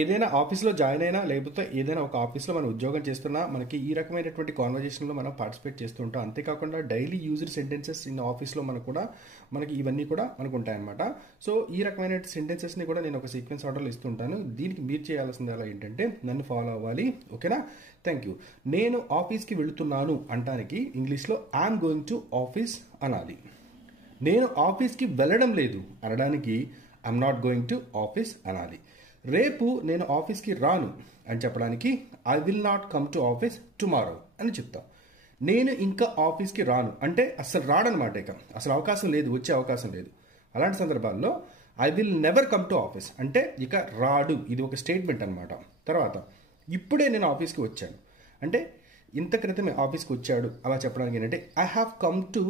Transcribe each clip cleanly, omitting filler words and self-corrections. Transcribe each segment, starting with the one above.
ఏదైనా ఆఫీస్లో జాయిన్ అయినా లేకపోతే ఏదైనా ఒక ఆఫీస్లో మనం ఉద్యోగం చేస్తున్నా మనకి ఈ రకమైనటువంటి కాన్వర్జేషన్లో మనం పార్టిసిపేట్ చేస్తూ ఉంటాం. అంతేకాకుండా డైలీ యూజ్డ్ సెంటెన్సెస్ ఇన్ ఆఫీస్లో మనకి ఇవన్నీ కూడా మనకు ఉంటాయన్నమాట. సో ఈ రకమైన సెంటెన్సెస్ని కూడా నేను ఒక సీక్వెన్స్ ఆర్డర్లో ఇస్తుంటాను. దీనికి మీరు చేయాల్సింది అలా ఏంటంటే నన్ను ఫాలో అవ్వాలి. ఓకేనా? Thank you. నేను ఆఫీస్కి వెళుతున్నాను అంటానికి ఇంగ్లీష్లో ఐఎమ్ గోయింగ్ టు ఆఫీస్ అనాలి. నేను ఆఫీస్కి వెళ్ళడం లేదు అనడానికి I'm not going to office అనాలి. రేపు నేను ఆఫీస్కి రాను అని చెప్పడానికి I will not come to office tomorrow అని చెప్తాం. నేను ఇంకా ఆఫీస్కి రాను అంటే అసలు రాడనమాట, ఇక అసలు అవకాశం లేదు, వచ్చే అవకాశం లేదు. అలాంటి సందర్భాల్లో I will never come to office అంటే ఇక రాడు, ఇది ఒక స్టేట్మెంట్ అనమాట. తర్వాత ఇప్పుడే నేను ఆఫీస్కి వచ్చాను అంటే ఇంత క్రితమే ఆఫీస్కి వచ్చాడు అలా చెప్పడానికి ఏంటంటే I have come to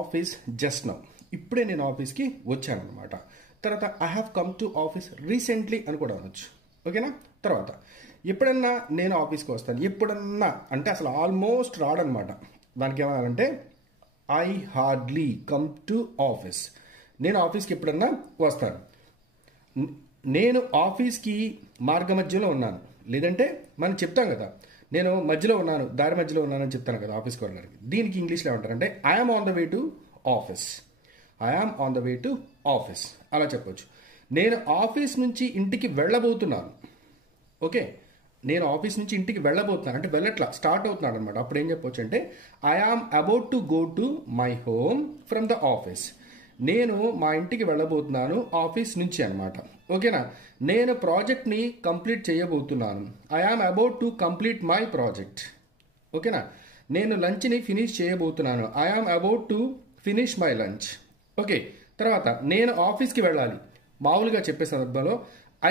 office just now, ఇప్పుడే నేను ఆఫీస్కి వచ్చాను అనమాట. తర్వాత I have come to office recently అని కూడా అనొచ్చు. ఓకేనా? తర్వాత ఎప్పుడన్నా నేను ఆఫీస్కి వస్తాను, ఎప్పుడన్నా అంటే అసలు ఆల్మోస్ట్ రాడనమాట. దానికి ఏమన్నారంటే I hardly come to office, నేను ఆఫీస్కి ఎప్పుడన్నా వస్తాను. నేను ఆఫీస్కి మార్గ మధ్యలో ఉన్నాను, లేదంటే మనం చెప్తాం కదా నేను మధ్యలో ఉన్నాను, దారి మధ్యలో ఉన్నానని చెప్తాను కదా ఆఫీస్కి వెళ్ళడానికి. దీనికి ఇంగ్లీష్లో ఏమంటారంటే I'm on the way to office, I'm on the way to office అలా చెప్పొచ్చు. నేను ఆఫీస్ నుంచి ఇంటికి వెళ్ళబోతున్నాను. ఓకే, నేను ఆఫీస్ నుంచి ఇంటికి వెళ్ళబోతున్నాను అంటే వెళ్ళట్లా, స్టార్ట్ అవుతున్నాడు అనమాట. అప్పుడు ఏం చెప్పొచ్చు అంటే I am about to go to my home from the office, నేను మా ఇంటికి వెళ్ళబోతున్నాను ఆఫీస్ నుంచి అనమాట. ఓకేనా? నేను ప్రాజెక్ట్ని కంప్లీట్ చేయబోతున్నాను, I am about to complete my project. ఓకేనా? నేను లంచ్ని ఫినిష్ చేయబోతున్నాను, I am about to finish my lunch. Okay, తర్వాత నేను ఆఫీస్కి వెళ్ళాలి, మామూలుగా చెప్పే సందర్భంలో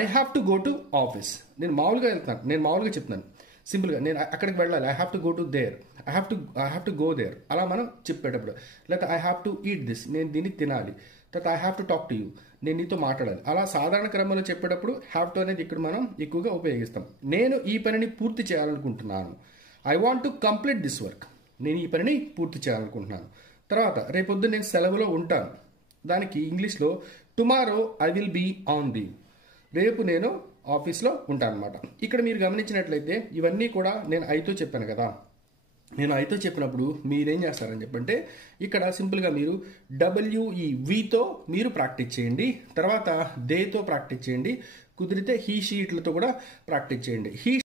I have to go to office, నేను మామూలుగా వెళ్తాను, నేను మామూలుగా చెప్తున్నాను సింపుల్గా, నేను అక్కడికి వెళ్ళాలి, I have to go to there, I have to go there అలా మనం చెప్పేటప్పుడు. లేకపోతే I have to eat this, నేను దీన్ని తినాలి. తర్వాత I have to talk to you, నేను నీతో మాట్లాడాలి. అలా సాధారణ క్రమంలో చెప్పేటప్పుడు హ్యావ్ టు అనేది ఇక్కడ మనం ఎక్కువగా ఉపయోగిస్తాం. నేను ఈ పనిని పూర్తి చేయాలనుకుంటున్నాను, I want to complete this work, నేను ఈ పనిని పూర్తి చేయాలనుకుంటున్నాను. తర్వాత రేపొద్దు నేను సెలవులో ఉంటాను, దానికి ఇంగ్లీష్లో tomorrow I will be on leave, రేపు నేను ఆఫీస్లో ఉంటాను అనమాట. ఇక్కడ మీరు గమనించినట్లయితే ఇవన్నీ కూడా నేను ఐతో చెప్పాను కదా, నేను ఐతో చెప్పినప్పుడు మీరేం చేస్తారని చెప్పంటే ఇక్కడ సింపుల్గా మీరు వీతో మీరు ప్రాక్టీస్ చేయండి, తర్వాత దేతో ప్రాక్టీస్ చేయండి, కుదిరితే హీ షీట్లతో కూడా ప్రాక్టీస్ చేయండి.